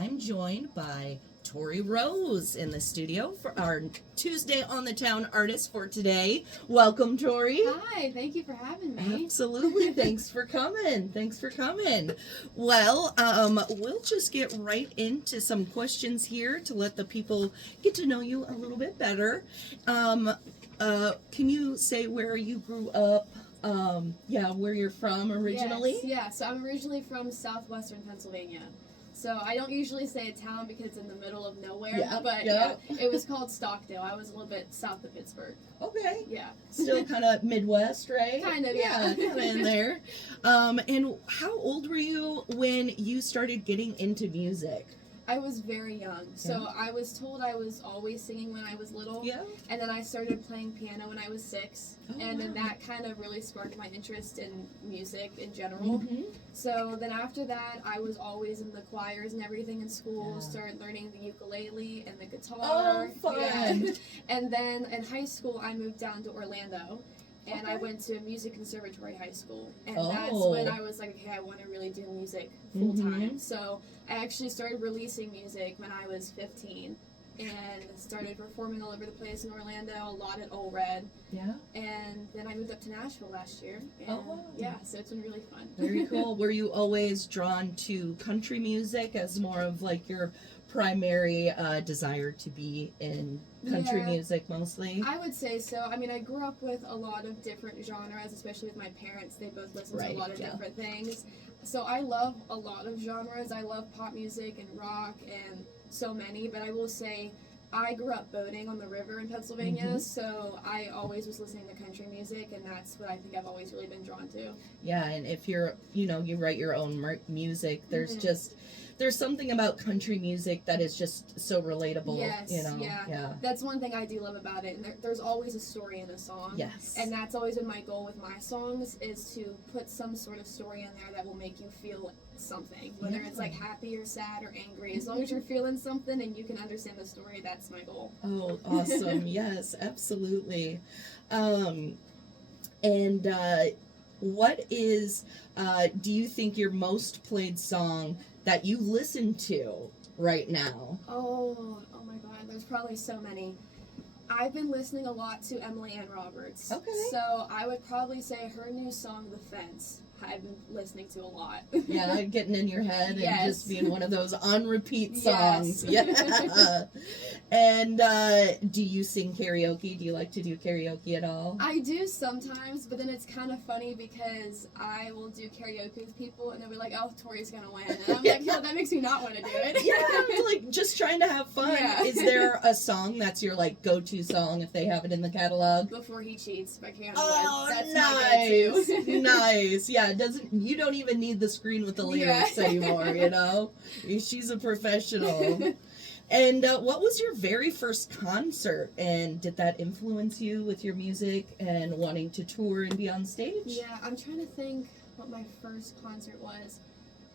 I'm joined by Tori Rose in the studio for our Tuesday on the Town artist for today. Welcome, Tori. Hi, thank you for having me. Absolutely. Thanks for coming. Well, we'll just get right into some questions here to let the people get to know you a little bit better. Can you say where you grew up? Where you're from originally? Yes, so I'm originally from southwestern Pennsylvania. So I don't usually say a town because it's in the middle of nowhere, it was called Stockdale. I was a little bit south of Pittsburgh. Okay. Yeah. Still kind of Midwest, right? Kind of, yeah. Kind of in there. And how old were you when you started getting into music? I was very young. So I was told I was always singing when I was little. Yeah. And then I started playing piano when I was 6. Then that kind of really sparked my interest in music in general. Mm-hmm. So then after that, I was always in the choirs and everything in school. Started learning the ukulele and the guitar. Oh, fun. Yeah. And then in high school, I moved down to Orlando. And I went to Music Conservatory High School. And that's when I was like, okay, I want to really do music full time. So I actually started releasing music when I was 15. And started performing all over the place in Orlando, a lot at Ole Red. Yeah. And then I moved up to Nashville last year. And yeah, so it's been really fun. Very cool. Were you always drawn to country music as more of like your primary desire to be in country music mostly? I would say so. I mean, I grew up with a lot of different genres, especially with my parents. They both listen to a lot of different things. So I love a lot of genres. I love pop music and rock and so many, but I will say I grew up boating on the river in Pennsylvania, so I always was listening to country music, and that's what I think I've always really been drawn to. Yeah, and if you're, you write your own music, there's there's something about country music that is just so relatable. Yes, yeah. That's one thing I do love about it, and there's always a story in a song. Yes. And that's always been my goal with my songs, is to put some sort of story in there that will make you feel something, whether it's like happy or sad or angry. As long as you're feeling something and you can understand the story, that's my goal. Oh, awesome. Yes, absolutely. What is, do you think, your most played song that you listen to right now? Oh my God, there's probably so many. I've been listening a lot to Emily Ann Roberts. Okay. So I would probably say her new song, The Fence, I've been listening to a lot. Yeah, getting in your head and just being one of those on repeat songs. Yes. Yeah. And do you sing karaoke? Do you like to do karaoke at all? I do sometimes, but then it's kind of funny because I will do karaoke with people and they'll be like, oh, Tori's gonna win. And I'm like, no, that makes me not want to do it. Yeah, like just trying to have fun. Yeah. Is there a song that's your like go-to song if they have it in the catalog? Before He Cheats by KLMJ. Oh, that's nice. my go-to. Nice. Yeah, you don't even need the screen with the lyrics anymore, She's a professional. And what was your very first concert, and did that influence you with your music and wanting to tour and be on stage? Yeah, I'm trying to think what my first concert was.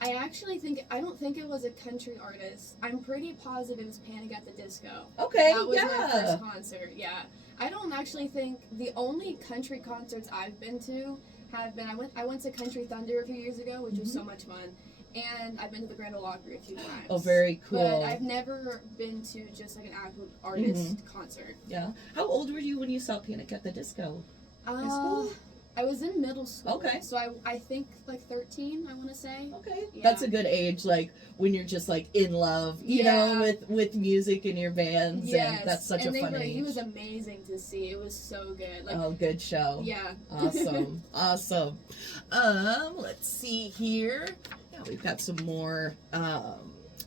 I don't think it was a country artist. I'm pretty positive it was Panic at the Disco. Okay, that was my first concert, yeah. I don't actually think, the only country concerts I've been to have been, I went to Country Thunder a few years ago, which was so much fun. And I've been to the Grand Ole Opry a few times. Oh, very cool. But I've never been to just like an actual artist concert. Yeah. How old were you when you saw Panic at the Disco? High school? I was in middle school. Okay. So I think like 13, I want to say. Okay. Yeah. That's a good age, like when you're just like in love, you know, with music and your bands. Yes. And that's such a fun age. He was amazing to see. It was so good. Like, good show. Yeah. Awesome. Awesome. Let's see here. Yeah, we've got some more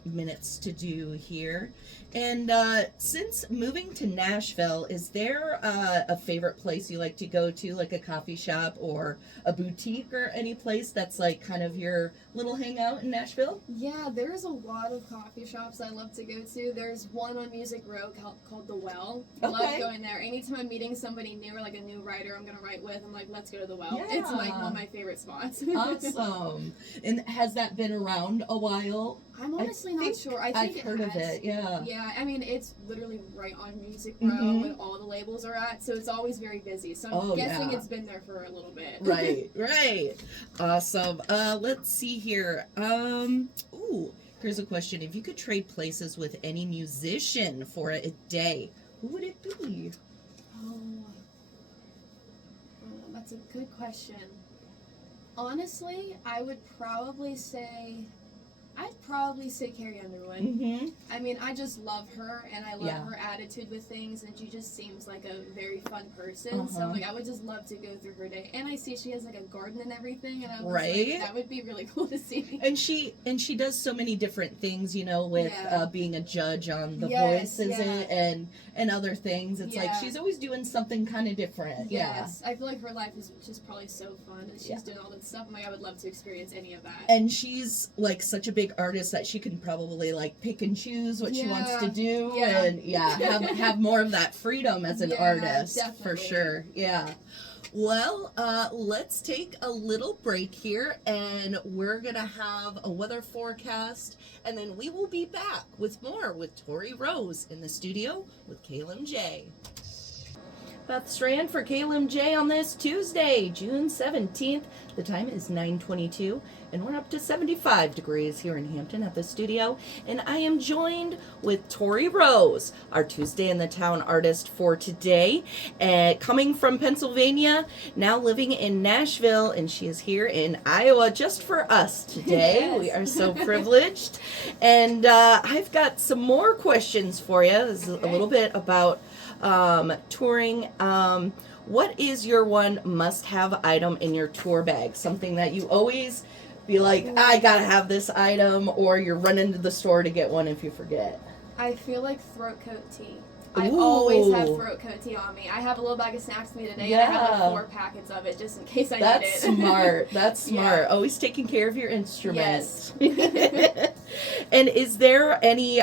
minutes to do here. And since moving to Nashville, is there a favorite place you like to go to, like a coffee shop or a boutique or any place that's like kind of your little hangout in Nashville? Yeah, there's a lot of coffee shops I love to go to. There's one on Music Row called The Well. I love going there. Anytime I'm meeting somebody new or like a new writer I'm going to write with, I'm like, let's go to The Well. Yeah. It's like one of my favorite spots. Awesome. And has that been around a while? I'm honestly not sure. I think I've heard of it, yeah. Yeah, I mean, it's literally right on Music Row where all the labels are at, so it's always very busy. So I'm guessing it's been there for a little bit. Right. Awesome. Let's see here. Here's a question. If you could trade places with any musician for a day, who would it be? Oh, that's a good question. Honestly, I'd probably say Carrie Underwood. Mm-hmm. I mean, I just love her, and I love Yeah. her attitude with things, and she just seems like a very fun person. So, like, I would just love to go through her day. And I see she has, like, a garden and everything, and I was like, that would be really cool to see. And she does so many different things, you know, with being a judge on The Voice, and other things. It's like she's always doing something kind of different. Yes. I feel like her life is just probably so fun, and she's doing all that stuff. I'm like, I would love to experience any of that. And she's, like, such a big artist that she can probably, like, pick and choose what she wants to do and have more of that freedom as an artist. Definitely. For sure. Well, let's take a little break here, and we're gonna have a weather forecast, and then we will be back with more with Tori Rose in the studio with KLMJ. Beth Strand for KLMJ on this Tuesday, June 17th. The time is 9:22, and we're up to 75 degrees here in Hampton at the studio. And I am joined with Tori Rose, our Tuesday in the Town artist for today, coming from Pennsylvania, now living in Nashville, and she is here in Iowa just for us today. Yes. We are so privileged. And I've got some more questions for you. This is a little bit about touring. What is your one must-have item in your tour bag? Something that you always be like, I gotta have this item, or you're running to the store to get one if you forget. I feel like throat coat tea. I always have throat coat tea on me. I have a little bag of snacks with me today, and I have like 4 packets of it just in case I need it. That's smart. That's smart. Always taking care of your instruments. Yes. And is there any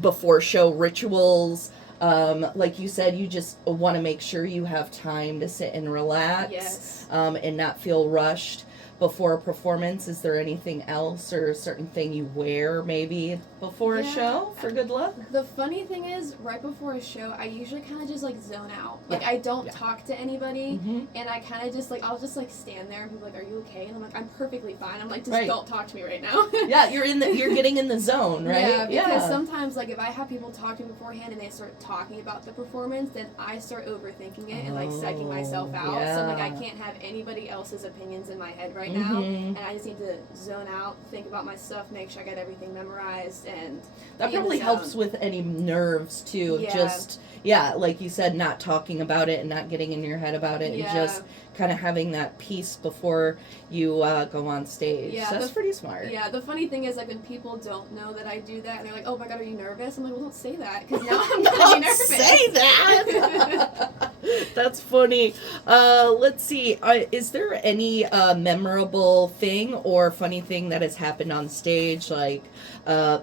before show rituals? Like you said, you just want to make sure you have time to sit and relax, and not feel rushed before a performance. Is there anything else or a certain thing you wear maybe before a show for good luck? The funny thing is, right before a show, I usually kind of just like zone out. Like I don't talk to anybody, and I kind of just like, I'll just like stand there and be like, are you okay? And I'm like, I'm perfectly fine. I'm like, just don't talk to me right now. You're getting in the zone, right? Yeah, because sometimes like if I have people talk to me beforehand and they start talking about the performance, then I start overthinking it and like psyching myself out. So like I can't have anybody else's opinions in my head right now, and I just need to zone out, think about my stuff, make sure I got everything memorized, and that probably helps with any nerves too. Just like you said, not talking about it and not getting in your head about it, and just kind of having that peace before you go on stage. So that's pretty smart. Yeah, the funny thing is, like, when people don't know that I do that, and they're like, oh my god, are you nervous? I'm like, well, don't say that, because now I'm going to be nervous. Don't say that! That's funny. Let's see. Is there any memorable thing or funny thing that has happened on stage, like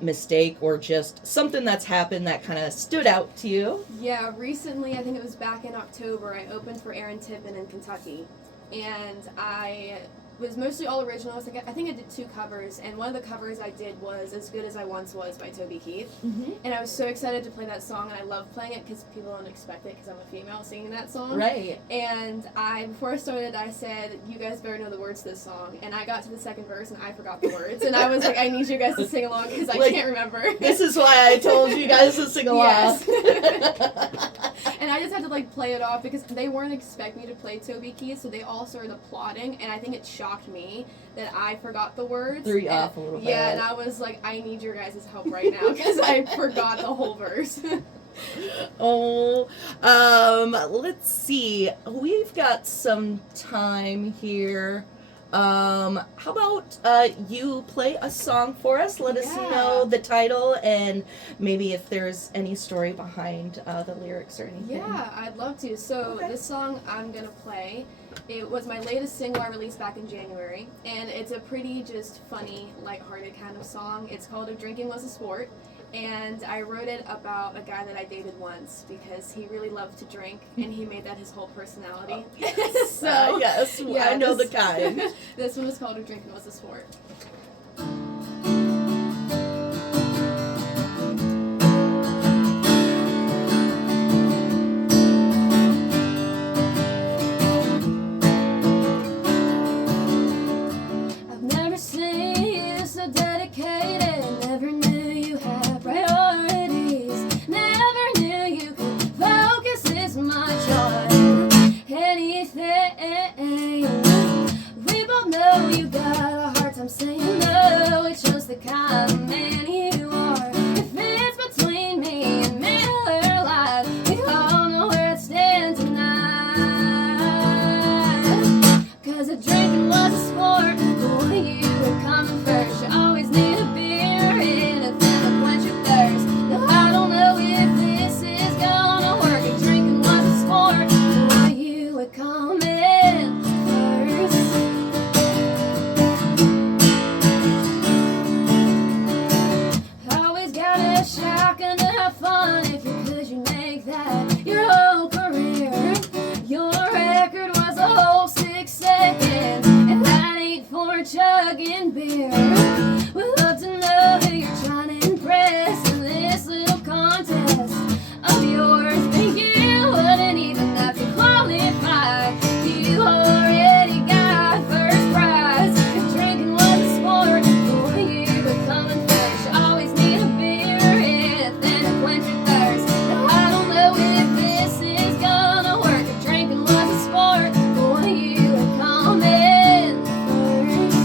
mistake or just something that's happened that kind of stood out to you? Yeah, recently, I think it was back in October, I opened for Aaron Tippin in Kentucky, and I was mostly all originals. I think I did 2 covers, and one of the covers I did was As Good As I Once Was by Toby Keith. And I was so excited to play that song, and I love playing it because people don't expect it because I'm a female singing that song. Right. And before I started, I said, you guys better know the words to this song. And I got to the second verse, and I forgot the words. And I was like, I need you guys to sing along because I can't remember. This is why I told you guys to sing along. Yes. And I just had to like play it off because they weren't expecting me to play Toby Keith, so they all started applauding, and I think it shocked me that I forgot the words. Threw you off a little bit. Yeah, and I was like, I need your guys' help right now because I forgot the whole verse. Let's see. We've got some time here. How about you play a song for us? Let us know the title and maybe if there's any story behind the lyrics or anything. Yeah, I'd love to. So this song I'm going to play, it was my latest single I released back in January, and it's a pretty just funny, lighthearted kind of song. It's called If Drinking Was a Sport. And I wrote it about a guy that I dated once because he really loved to drink, and he made that his whole personality. So, yes, I know the kind. This one is called If Drinking Was a Sport. I've never seen you so dedicated. fun if you could, you make that your whole career. Your record was a whole 6 seconds, and that ain't for chugging beer. We'd love to know who you're trying to impress in this little contest of yours, but you wouldn't even have to qualify. You already got first prize. If drinking was a sport, for you becoming first, you always need a beer and then to quench your thirst. Now I don't know if this is gonna work. If drinking was a sport, for you becoming first.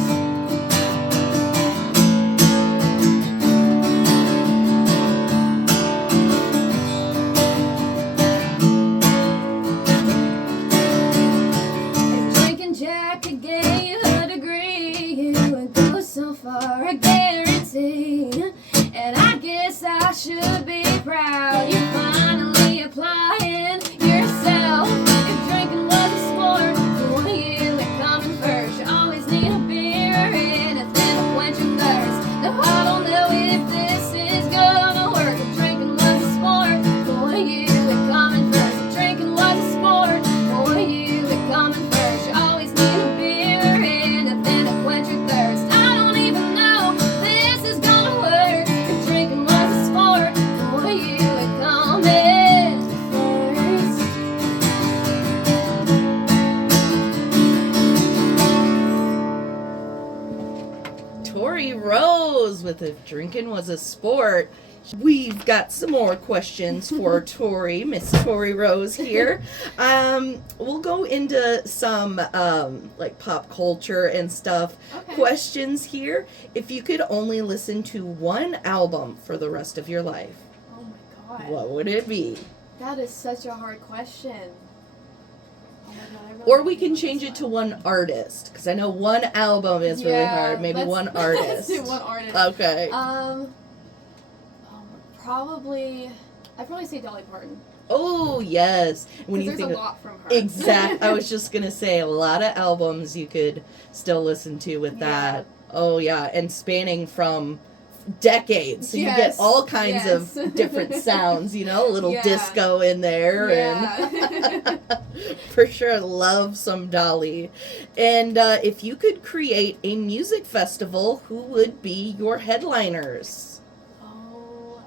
If drinking Jack could get you a degree, you would go so far, I guarantee. And I guess I should be proud you're finally applying yourself. If drinking was a sport, for you becoming first, you always need a beer and a thing to quench your thirst. Now I don't know if this is gonna work. If drinking was a sport, for you becoming first. If drinking was a sport, for you becoming first, you always need a beer and a thing to quench your thirst. I don't even know if this is gonna work. If drinking was a sport, for you becoming first. Tori Rose with If Drinking Was a Sport. We've got some more questions for Tori, Miss Tori Rose here. We'll go into some like pop culture and stuff Okay. questions here. If you could only listen to one album for the rest of your life, Oh my god. what would it be? That is such a hard question. Oh my god, I really Or we don't can know change this it to one. one artist, because I know one album is really hard. Maybe let's- one Let's artist. do one artist. Okay. Probably, I'd probably say Dolly Parton. Oh yes. When Because you there's think a of, lot from her. exact, I was just gonna say a lot of albums you could still listen to with that. Oh yeah, and spanning from decades, so you get Yes, all kinds yes. of different sounds. You know, a little Yeah. disco in there, Yeah. and for sure, love some Dolly. And if you could create a music festival, who would be your headliners? Oh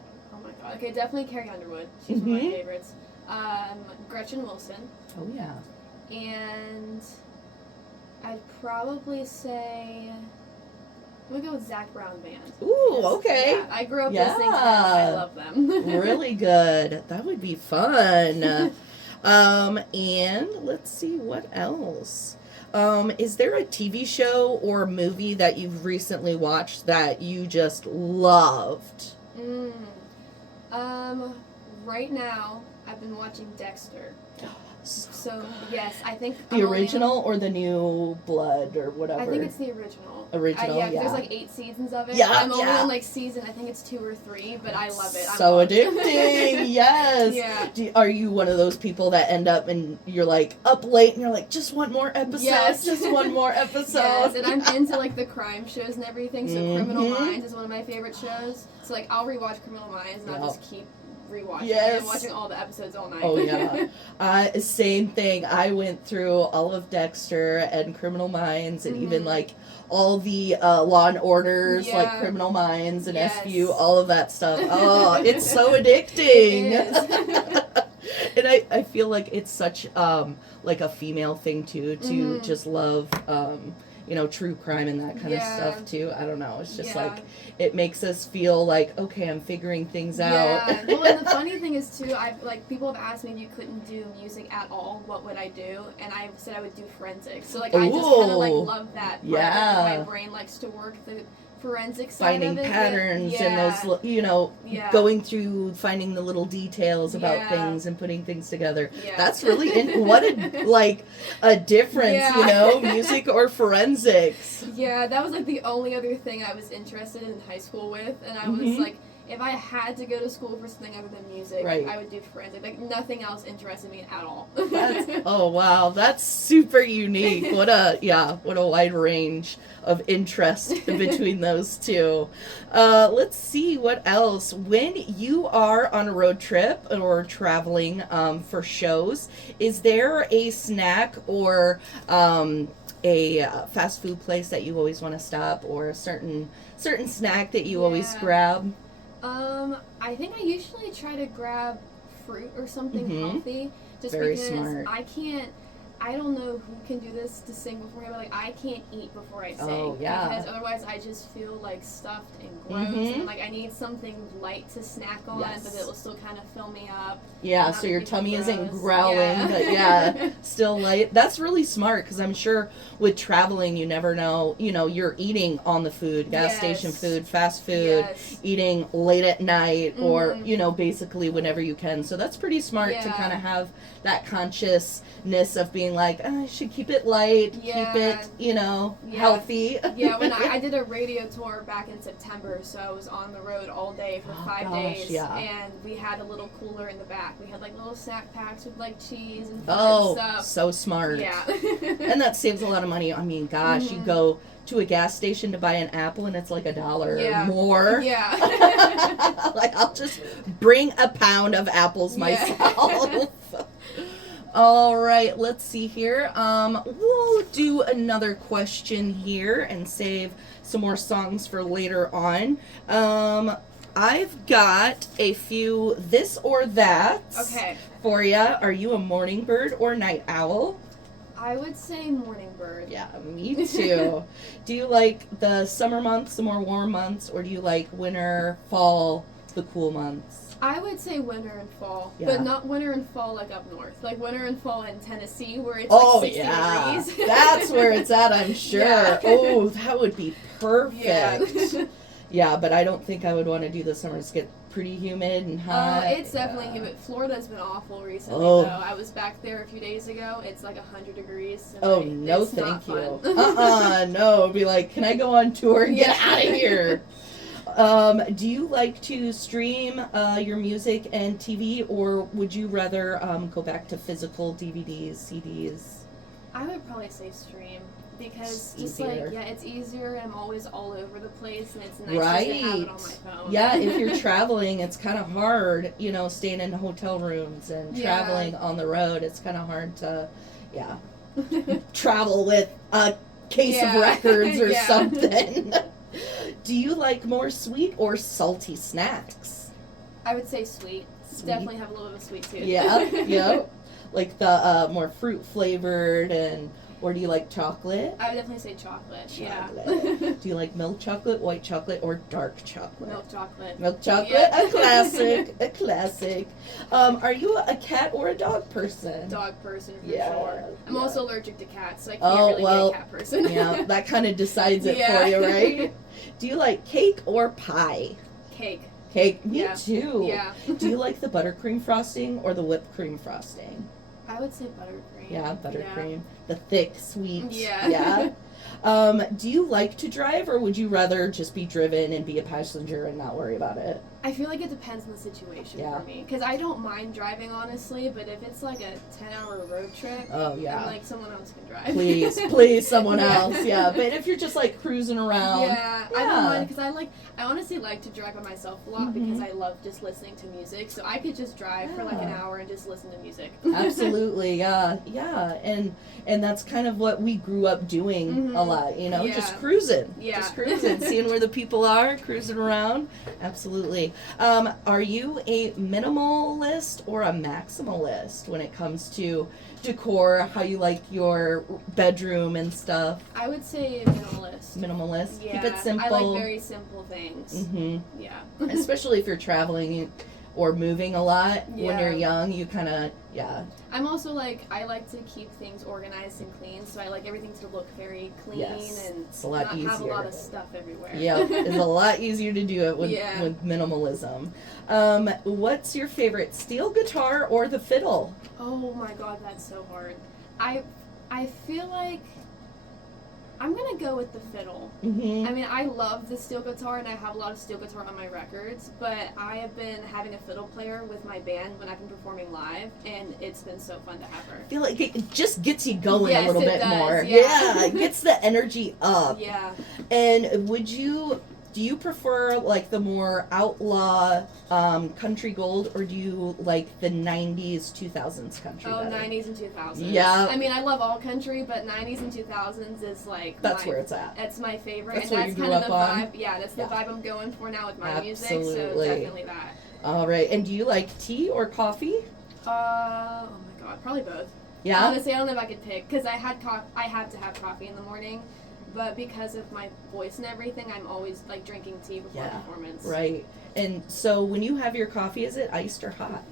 my god. Okay, definitely Carrie Underwood. She's one of my Mhm. favorites. Gretchen Wilson. Oh yeah. And I'd probably say, I'm gonna go with Zac Brown Band. Ooh, 'Cause, okay. yeah, I grew up Yeah. listening to them. I love them. Really good. That would be fun. And let's see what else. Is there a TV show or movie that you've recently watched that you just loved? Right now, I've been watching Dexter. So, yes, I think The original or the new blood or whatever? I think it's the original. Original, yeah. 'Cause yeah. There's like 8 seasons of it. Yeah, I'm only yeah. on like season, I think it's 2 or 3, but I love it. I'm So hooked. addicting, yes. Yeah. Are you one of those people that end up and you're like up late and you're like, just one more episode, Yes. just one more episode? Yes, and I'm into like the crime shows and everything. So Criminal Mhm. Minds is one of my favorite shows. So like I'll rewatch Criminal Minds and I'll Yep. just keep rewatching Yes. it and watching all the episodes all night. Oh yeah, same thing. I went through all of Dexter and Criminal Minds, and even Mhm. like all the Law and Orders, like Yeah. Criminal Minds and Yes. SVU, all of that stuff. Oh, it's so addicting. It is. And I feel like it's such like a female thing too, to Mhm. just love true crime and that kind Yeah. of stuff too. I don't know. It's just Yeah. like it makes us feel like, okay, I'm figuring things out. Yeah. Well, and the funny thing is too, people have asked me if you couldn't do music at all, what would I do? And I said I would do forensics. So like I just kind of like Ooh. love that. Part Yeah. of it. My brain likes to work the forensic side Finding of it. patterns Yeah. and those, Yeah. going through finding the little details about Yeah. things and putting things together. Yeah. That's really what a difference, Yeah. music or forensics. Yeah, that was like the only other thing I was interested in high school with, and I was Mhm. like, if I had to go to school for something other than music, Right. I would do forensic. Like, nothing else interested me at all. Oh wow, that's super unique. What a wide range of interest between those two. Let's see what else. When you are on a road trip or traveling for shows, is there a snack or a fast food place that you always want to stop, or a certain snack that you always grab? I think I usually try to grab fruit or something healthy, just Very because smart. I don't know who can do this to sing before me, but like I can't eat before I sing. Oh, yeah. Because otherwise I just feel like stuffed and gross, and like I need something light to snack on, but it will still kind of fill me up. Yeah, so your tummy isn't growling, but still light. That's really smart, because I'm sure with traveling, you never know, you're eating on the food, gas station food, fast food, eating late at night, or, basically whenever you can. So that's pretty smart to kind of have that consciousness of being like, I should keep it light, keep it, healthy. When I did a radio tour back in September, so I was on the road all day for 5 days, and we had a little cooler in the back. We had like little snack packs with like cheese and stuff. So smart. Yeah. And that saves a lot of money. I mean, gosh, you go to a gas station to buy an apple and it's like $1 or more. Yeah. Like, I'll just bring a pound of apples myself. All right, let's see here. We'll do another question here and save some more songs for later on. I've got a few this or that for you. Are you a morning bird or night owl? I would say morning bird. Yeah, me too. Do you like the summer months, the more warm months, or do you like winter, fall, the cool months? I would say winter and fall, but not winter and fall like up north. Like winter and fall in Tennessee, where it's like 60 degrees. That's where it's at, I'm sure. Yeah. Oh, that would be perfect. Yeah, but I don't think I would want to do the summer. It's get pretty humid and hot. It's definitely humid. Florida's been awful recently, though. I was back there a few days ago. It's like 100 degrees. No, thank you. No. Be like, can I go on tour and get out of here? Do you like to stream your music and TV, or would you rather go back to physical DVDs, CDs? I would probably say stream, because just it's easier. I'm always all over the place, and it's nice just to have it on my phone. Yeah, if you're traveling, it's kind of hard, staying in hotel rooms and traveling on the road. It's kind of hard to, travel with a case of records or something. Do you like more sweet or salty snacks? I would say sweet. Definitely have a little bit of sweet tooth. Yeah. Like the more fruit flavored, or do you like chocolate? I would definitely say chocolate. Yeah. Do you like milk chocolate, white chocolate, or dark chocolate? Milk chocolate. Milk chocolate, a classic, a classic. Are you a cat or a dog person? Dog person for sure. I'm also allergic to cats, so I can't really be a cat person. Yeah, that kind of decides it for you, right? Do you like cake or pie? Cake. Cake? Me too. Yeah. Do you like the buttercream frosting or the whipped cream frosting? I would say buttercream. Yeah, buttercream. The thick, sweet. Yeah. Do you like to drive, or would you rather just be driven and be a passenger and not worry about it? I feel like it depends on the situation for me. Because I don't mind driving, honestly, but if it's like a 10-hour road trip, I'm like, someone else can drive. Please, someone else. Yeah, but if you're just like cruising around. I don't mind, because I honestly like to drive by myself a lot, because I love just listening to music. So I could just drive for like an hour and just listen to music. Absolutely, yeah. And that's kind of what we grew up doing a lot, just cruising. Just cruising, seeing where the people are, cruising around. Absolutely. Are you a minimalist or a maximalist when it comes to decor, how you like your bedroom and stuff? I would say minimalist. Minimalist? Yeah. Keep it simple. I like very simple things. Yeah. Especially if you're traveling or moving a lot when you're young, you kind of, I'm also like, I like to keep things organized and clean, so I like everything to look very clean and it's a lot not easier. Have a lot of stuff everywhere. Yeah, it's a lot easier to do it with minimalism. What's your favorite, steel guitar or the fiddle? Oh my god, that's so hard. I feel like I'm gonna go with the fiddle. Mm-hmm. I mean, I love the steel guitar, and I have a lot of steel guitar on my records, but I have been having a fiddle player with my band when I've been performing live, and it's been so fun to have her. I feel like it just gets you going Yes, a little it bit does, more. yeah. It gets the energy up. Yeah. And do you prefer like the more outlaw country gold, or do you like the 90s, 2000s country Oh, better? 90s and 2000s. Yeah. I mean, I love all country, but 90s and 2000s is like That's where it's at. It's my favorite. That's and what that's you kind grew of up the on? vibe. Yeah, that's the vibe I'm going for now with my music. So Absolutely. definitely that. All right. And do you like tea or coffee? Oh my god, probably both. Yeah. Honestly, I don't know if I could pick because I have to have coffee in the morning, but because of my voice and everything, I'm always like drinking tea before performance. Right. And so when you have your coffee, is it iced or hot?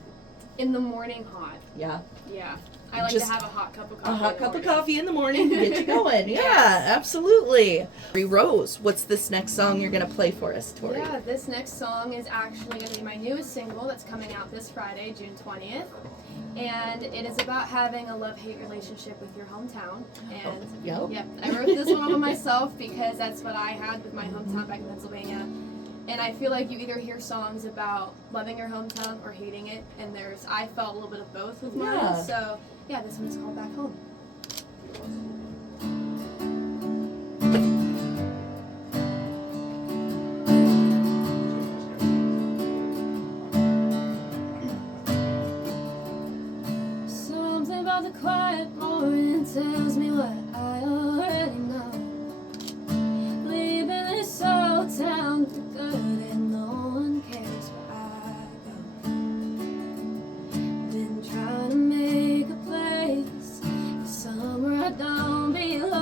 In the morning, hot. Yeah. Yeah. I like Just to have a hot cup of coffee. A hot in the cup of morning. coffee in the morning to get you going. Yeah, Yes. absolutely. Tori Rose, what's this next song you're going to play for us, Tori? Yeah, this next song is actually going to be my newest single that's coming out this Friday, June 20th. And it is about having a love-hate relationship with your hometown. And I wrote this one all by myself because that's what I had with my hometown back in Pennsylvania. And I feel like you either hear songs about loving your hometown or hating it, and I felt a little bit of both with mine. Yeah. So yeah, this one's called Back Home. Something about the quiet morning tells me what I already know. Leaving this old town for good and no one cares where I go. Been trying to make a place somewhere I don't belong.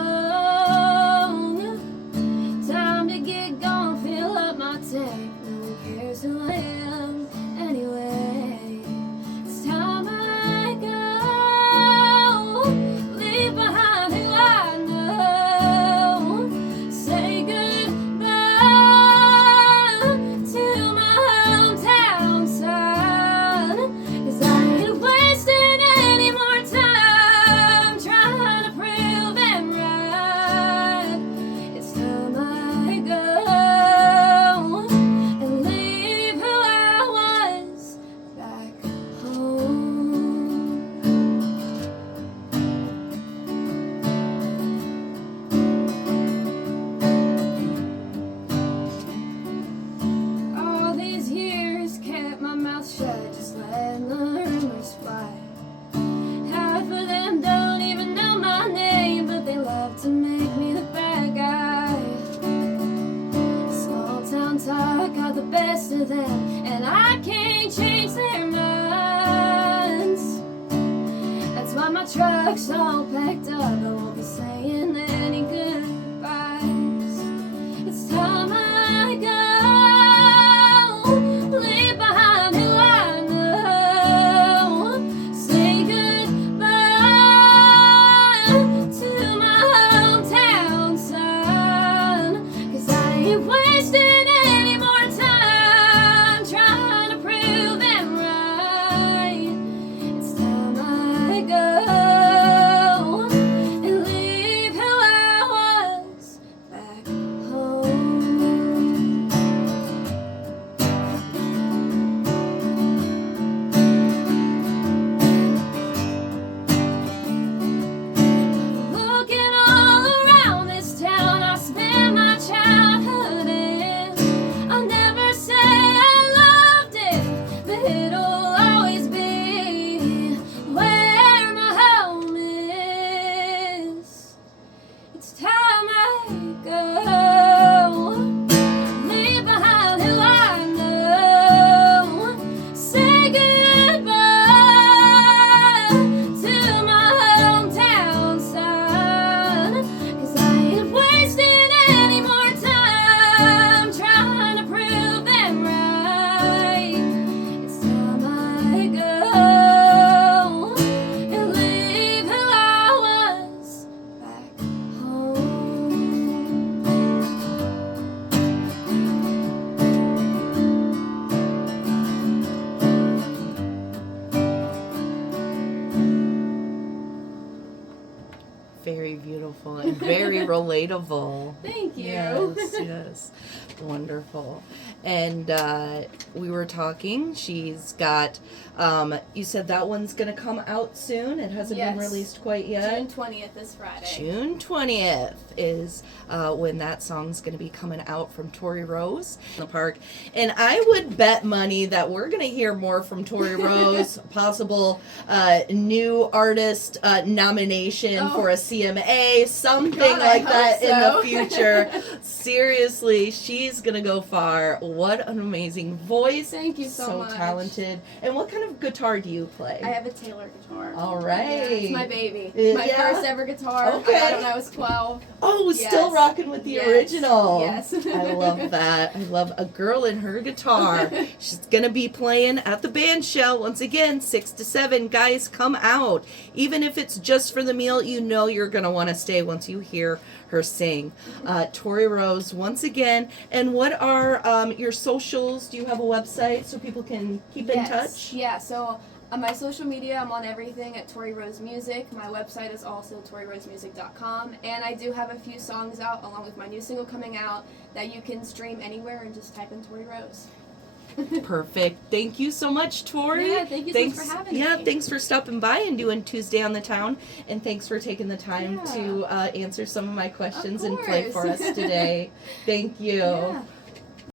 Time to get gone, fill up my tank. No one cares who I am anyway. It's time I go, leave behind who I know. Say goodbye to my hometown son, 'cause I ain't wasting any more time trying to prove them right. It's time I go and leave who I was back home. All these years kept my mouth shut, just letting the rumors fly. Half of them don't even know my name, but they love to make me the bad guy. Small town talk got the best of them, and I can't change their minds. That's why my truck's all packed up. I won't be saying any goodbyes. It's time I go, leave behind who I know. Say goodbye to my hometown son, 'cause I ain't wasting any more time trying to prove them right. It's time I go and leave who I very beautiful and very relatable. Thank you. Yes. Wonderful. And we were talking. She's got, you said that one's going to come out soon. It hasn't been released quite yet. June 20th is Friday. June 20th is when that song's going to be coming out from Tori Rose in the park. And I would bet money that we're going to hear more from Tori Rose, possible new artist nomination for a CMA, something like that in the future. Seriously, she's going to go far. What an amazing voice. Thank you so much. So talented. And what kind of guitar do you play? I have a Taylor guitar. All right. Yeah, it's my baby. My first ever guitar. Okay. I got it when I was 12. Oh, still rocking with the original. Yes. I love that. I love a girl and her guitar. She's going to be playing at the band shell once again, 6 to 7. Guys, come out. Even if it's just for the meal, you know you're going to want to stay once you hear her sing. Tori Rose, once again. And what are your socials? Do you have a website so people can keep in touch? Yeah, so on my social media, I'm on everything at Tori Rose Music. My website is also torirosemusic.com. And I do have a few songs out along with my new single coming out that you can stream anywhere and just type in Tori Rose. Perfect. Thank you so much, Tori. Yeah, thank you so much for having me. Yeah, thanks for stopping by and doing Tuesday on the Town. And thanks for taking the time to answer some of my questions and play for us today. Thank you. Yeah.